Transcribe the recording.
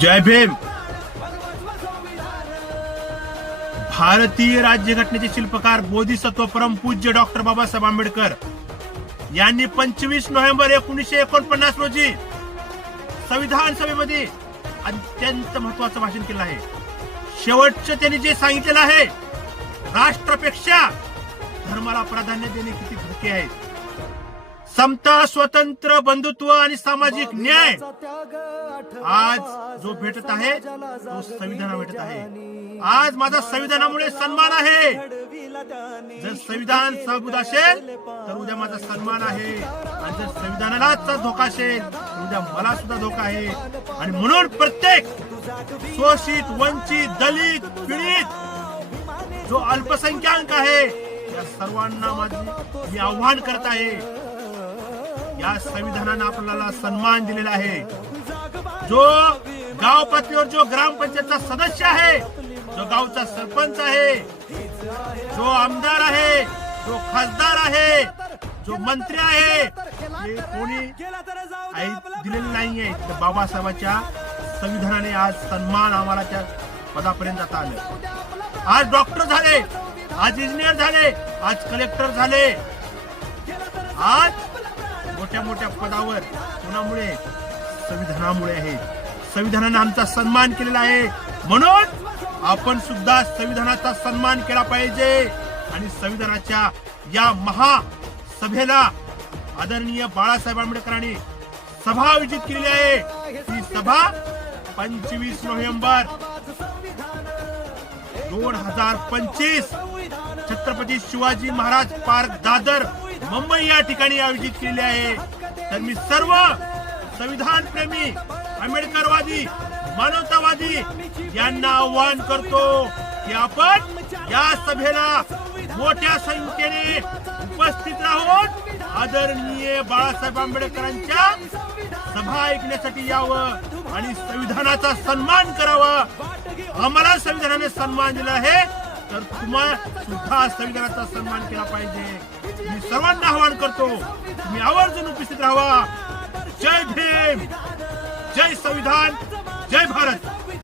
जय भीम. भारतीय राज्यघटनेचे शिल्पकार बोधिसत्व परमपूज्य डॉक्टर बाबासाहेब आंबेडकर यांनी 25 नोव्हेंबर 1949 रोजी संविधान सभेमध्ये अत्यंत महत्वाचं भाषण केलं आहे. शेवटचं त्यांनी जे सांगितलेलं आहे, राष्ट्रापेक्षा धर्माला प्राधान्य देणे किती धोके आहेत. समता, स्वतंत्र, बंधुत्व आणि सामाजिक न्याय आज जो भेटत आहे तो संविधान भेटत आहे. आज माझा संविधानामुळे सन्मान आहे. जर संविधान सबूत असेल तर उद्या माझा सन्मान आहे, आणि जर संविधानालाच धोका असेल तर उद्या मला सुद्धा धोका आहे. आणि म्हणून प्रत्येक शोषित, वंचित, दलित, पीडित जो अल्पसंख्याक आहे या सर्वांना मी आव्हान करत आहे. या संविधानाने आपल्याला सन्मान दिलेला आहे. जो गाव पातळीवर जो ग्रामपंचायतचा सदस्य आहे, जो गावचा सरपंच आहे, जो आमदार आहे, जो खासदार आहे, जो मंत्री आहे, हे कोणी दिलेले नाहीये. तर बाबासाहेबांच्या संविधानाने आज सन्मान आम्हाला त्या पदापर्यंत जाता आलं. आज डॉक्टर झाले, आज इंजिनियर झाले, आज कलेक्टर झाले, आज मोठ्या मोठ्या पदावर कोणामुळे? संविधानामुळे आहे. संविधानाने आमचा सन्मान केलेला आहे. म्हणून आपण सुद्धा संविधानाचा सन्मान केला पाहिजे. आणि संविधानाच्या या महासभेला आदरणीय बाळासाहेब आंबेडकरांनी सभा आयोजित केली आहे. ही सभा 25 नोव्हेंबर 2025 छत्रपती शिवाजी महाराज पार्क, दादर, मुंबई या ठिकाणी आयोजित केलेली आहे. तर मी सर्व संविधान प्रेमी, आंबेडकरवादी, मानवतावादी यांना आवाहन करतो की आपण या सभेला मोठ्या संख्येने उपस्थित राहून आदरणीय बाळासाहेब आंबेडकरांच्या सभा ऐकण्यासाठी यावं आणि संविधानाचा सन्मान करावा. आम्हाला संविधानाने सन्मान दिला आहे, तर तुम्हाला सुद्धा संविधानाचा सन्मान केला पाहिजे. मी सर्वांना आवाहन करतो, तुम्ही आवर्जून उपस्थित राहावा. जय भीम, जय संविधान, जय भारत.